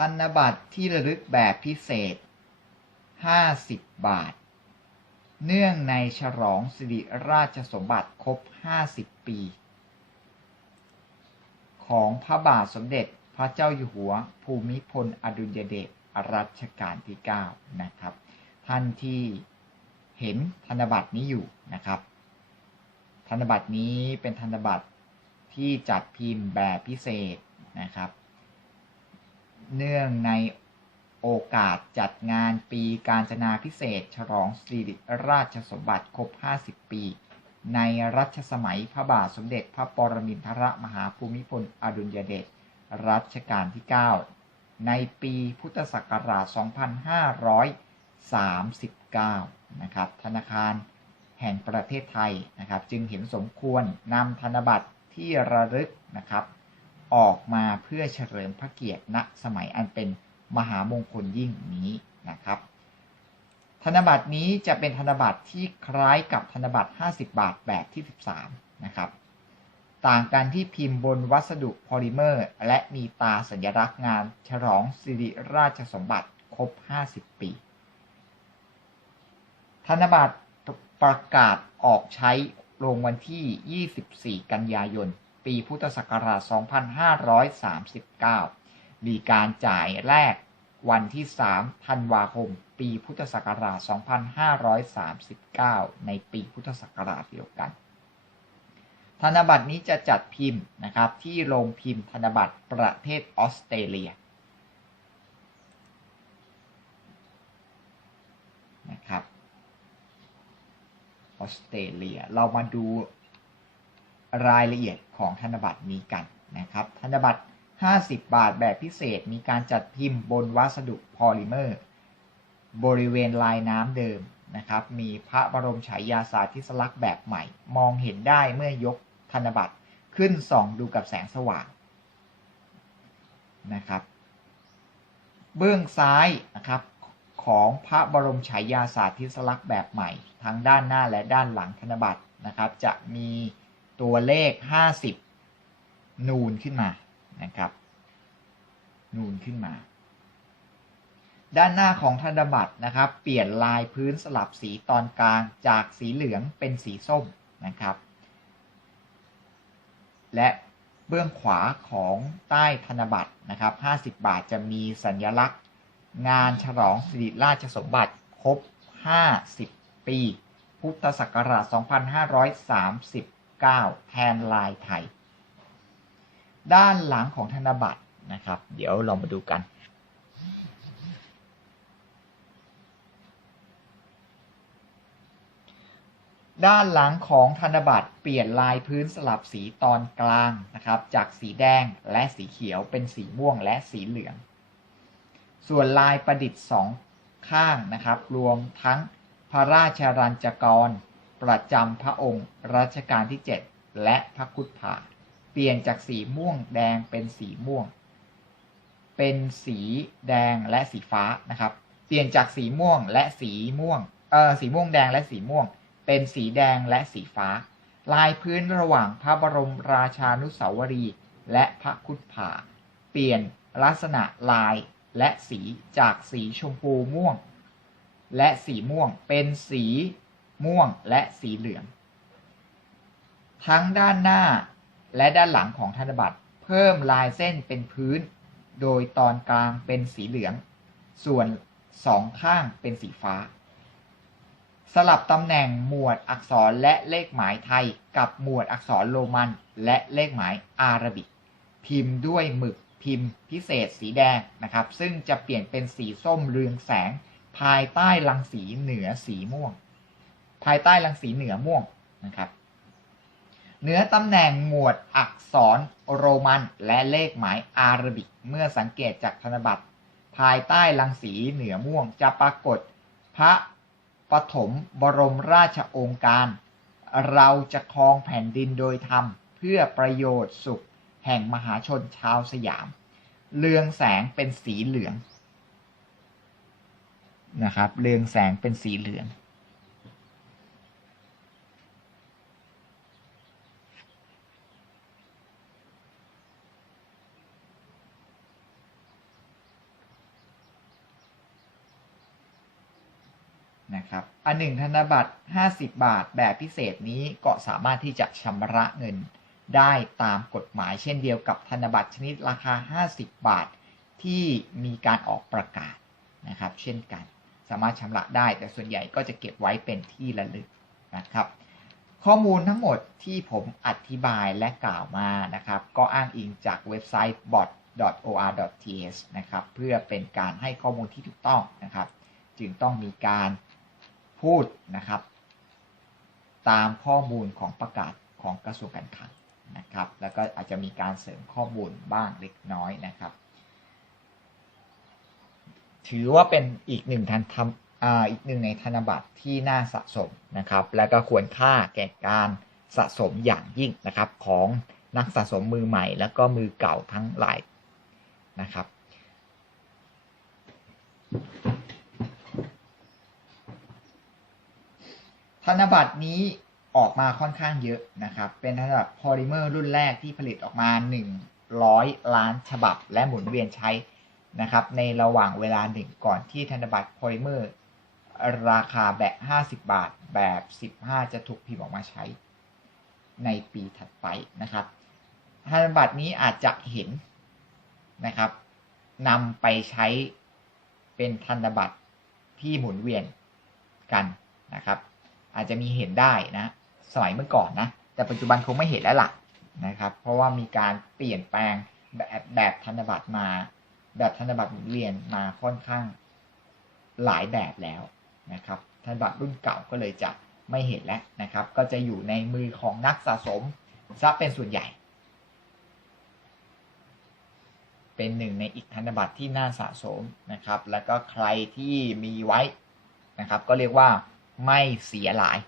ธนบัตรที่ระลึกแบบพิเศษ 50 บาท เนื่องในฉลองสิริราชสมบัติครบ 50 ปี ของพระบาทสมเด็จพระเจ้าอยู่หัว ภูมิพลอดุลยเดชรัชกาลที่ 9 นะครับ ท่านที่เห็นธนบัตรนี้อยู่นะครับ ธนบัตรนี้เป็นธนบัตรที่จัดพิมพ์แบบพิเศษนะครับ เนื่องในโอกาสจัดงานปีการจนาพิเศษ ฉลองสิริราชสมบัติครบ 50 ปี ในรัชสมัยพระบาทสมเด็จพระปรมินทรมหาภูมิพลอดุลยเดชรัชกาลที่ 9 ในปีพุทธศักราช 2539 นะครับ ธนาคารแห่งประเทศไทยนะครับ จึงเห็นสมควรนำธนบัตรที่ระลึกนะครับ ออกมาเพื่อเฉลิมพระเกียรติณสมัยอันเป็นมหามงคลยิ่งนี้นะครับ ธนบัตรนี้จะเป็นธนบัตรที่คล้ายกับธนบัตร 50 บาทแบบที่ 13 นะครับ ต่างกันที่พิมพ์บนวัสดุพอลิเมอร์ และมีตาสัญลักษณ์งานฉลองสิริราชสมบัติครบ 50 ปี ธนบัตรประกาศออกใช้ลงวันที่ 24 กันยายน ปีพุทธศักราช 2539 มีการจ่ายแรกวันที่ 3 ธันวาคม ปีพุทธศักราช 2539 ในปีพุทธศักราชเดียวกัน ธนบัตรนี้จะจัดพิมพ์นะครับที่โรงพิมพ์ธนบัตรประเทศออสเตรเลียนะครับออสเตรเลีย เรามาดู รายละเอียดของธนบัตรนี้กันนะครับ ธนบัตร 50 บาทแบบพิเศษมีการจัดพิมพ์บนวัสดุพอลิเมอร์ บริเวณลายน้ำเดิมนะครับ มีพระบรมฉายาสาธิสลักษณ์แบบใหม่ มองเห็นได้เมื่อยกธนบัตรขึ้นส่องดูกับแสงสว่างนะครับ เบื้องซ้ายนะครับของพระบรมฉายาสาธิสลักษณ์แบบใหม่ ทั้งด้านหน้าและด้านหลังธนบัตรนะครับ จะมี ตัวเลข 50 นูนขึ้นมานะครับ นูนขึ้นมา ด้านหน้าของธนบัตรนะครับ เปลี่ยนลายพื้นสลับสีตอนกลางจากสีเหลืองเป็นสีส้มนะครับ และเบื้องขวาของใต้ธนบัตรนะครับ 50 บาทจะมีสัญลักษณ์ งานฉลองสิริราชสมบัติครบ 50 ปี พุทธศักราช 9 แทนลายไทย ด้านหลังของธนบัตรนะครับ เดี๋ยวเรามาดูกัน ด้านหลังของธนบัตรเปลี่ยนลายพื้นสลับสีตอนกลางนะครับ จากสีแดงและสีเขียวเป็นสีม่วงและสีเหลือง ส่วนลายประดิษฐ์สองข้างนะครับ รวมทั้งพระราชรัญจกร ประจำพระองค์รัชกาลที่ 7 และพระคุดผาเปลี่ยนจากสีม่วงแดงเป็นสีม่วง เป็นสีแดงและสีฟ้านะครับ เปลี่ยนจากสีม่วงและสีม่วงเออสีม่วงแดงและสีม่วง เป็นสีแดงและสีฟ้า ลายพื้นระหว่างพระบรมราชานุสาวรีย์และพระคุดผาเปลี่ยนลักษณะลายและสีจากสีชมพูม่วง และสีม่วงเป็นสี ม่วงและสีเหลือง ทั้งด้านหน้าและด้านหลังของธนบัตรเพิ่มลายเส้นเป็นพื้น โดยตอนกลางเป็นสีเหลือง ส่วนสองข้างเป็นสีฟ้า สลับตำแหน่งหมวดอักษรและเลขหมายไทยกับหมวดอักษรโรมัน และเลขหมายอาราบิก พิมพ์ด้วยหมึกพิมพ์พิเศษสีแดงนะครับ ซึ่งจะเปลี่ยนเป็นสีส้มเรืองแสง ภายใต้รังสีเหนือสีม่วง ภายใต้รังสีเหนือม่วงนะครับเหนือตำแหน่งหมวดอักษรโรมันและเลขหมายอารบิก เมื่อสังเกตจากธนบัตร ภายใต้รังสีเหนือม่วงจะปรากฏพระปฐมบรมราชองค์การ เราจะครองแผ่นดินโดยธรรม เพื่อประโยชน์สุขแห่งมหาชนชาวสยาม เรืองแสงเป็นสีเหลืองนะครับ เรืองแสงเป็นสีเหลือง นะครับ อันหนึ่งธนบัตร 50 บาทแบบพิเศษนี้ก็สามารถที่จะชำระเงิน ได้ตามกฎหมายเช่นเดียวกับธนบัตรชนิดราคา 50 บาท ที่มีการออกประกาศนะครับ เช่นกัน สามารถชำระได้แต่ส่วนใหญ่ก็จะเก็บไว้เป็นที่ระลึกนะครับ ข้อมูลทั้งหมดที่ผมอธิบายและกล่าวมานะครับ ก็อ้างอิงจากเว็บไซต์ bot.or.th นะครับ เพื่อเป็นการให้ข้อมูลที่ถูกต้องนะครับ จึงต้องมีการ พูดนะครับ ตามข้อมูลของประกาศของกระทรวงการคลังนะครับ แล้วก็อาจจะมีการเสริมข้อมูลบ้างเล็กน้อยนะครับ ถือว่าเป็นอีกหนึ่งทันทำอ่าอีกหนึ่งในธนบัตรที่น่าสะสมนะครับ และก็ควรค่าแก่การสะสมอย่างยิ่งนะครับของนักสะสมมือใหม่ แล้วก็มือเก่าทั้งหลายนะครับ ธนบัตรนี้ออกมาค่อนข้างเยอะนะครับ เป็นธนบัตรพอลิเมอร์รุ่นแรกที่ผลิตออกมา 100 ล้านฉบับ และหมุนเวียนใช้นะครับ ในระหว่างเวลาหนึ่งก่อนที่ธนบัตรพอลิเมอร์ราคาแบบ 50 บาท แบบ 15 จะถูกพิมพ์ออกมาใช้ ในปีถัดไปนะครับ ธนบัตรนี้อาจจะเห็นนะครับนำไปใช้เป็นธนบัตรที่หมุนเวียนกันนะครับ อาจจะมีเห็นได้นะ สมัยเมื่อก่อนนะ แต่ปัจจุบันคงไม่เห็นแล้วล่ะนะครับ เพราะว่ามีการเปลี่ยนแปลงแบบแบบธนบัตรมา แบบธนบัตรหมุนเวียนมาค่อนข้างหลายแบบแล้วนะครับ ธนบัตรรุ่นเก่าก็เลยจะไม่เห็นแล้วนะครับ ก็จะอยู่ในมือของนักสะสมซะเป็นส่วนใหญ่ เป็นหนึ่งในอีกธนบัตรที่น่าสะสมนะครับ แล้วก็ใครที่มีไว้นะครับ ก็เรียกว่า ไม่เสียหลาย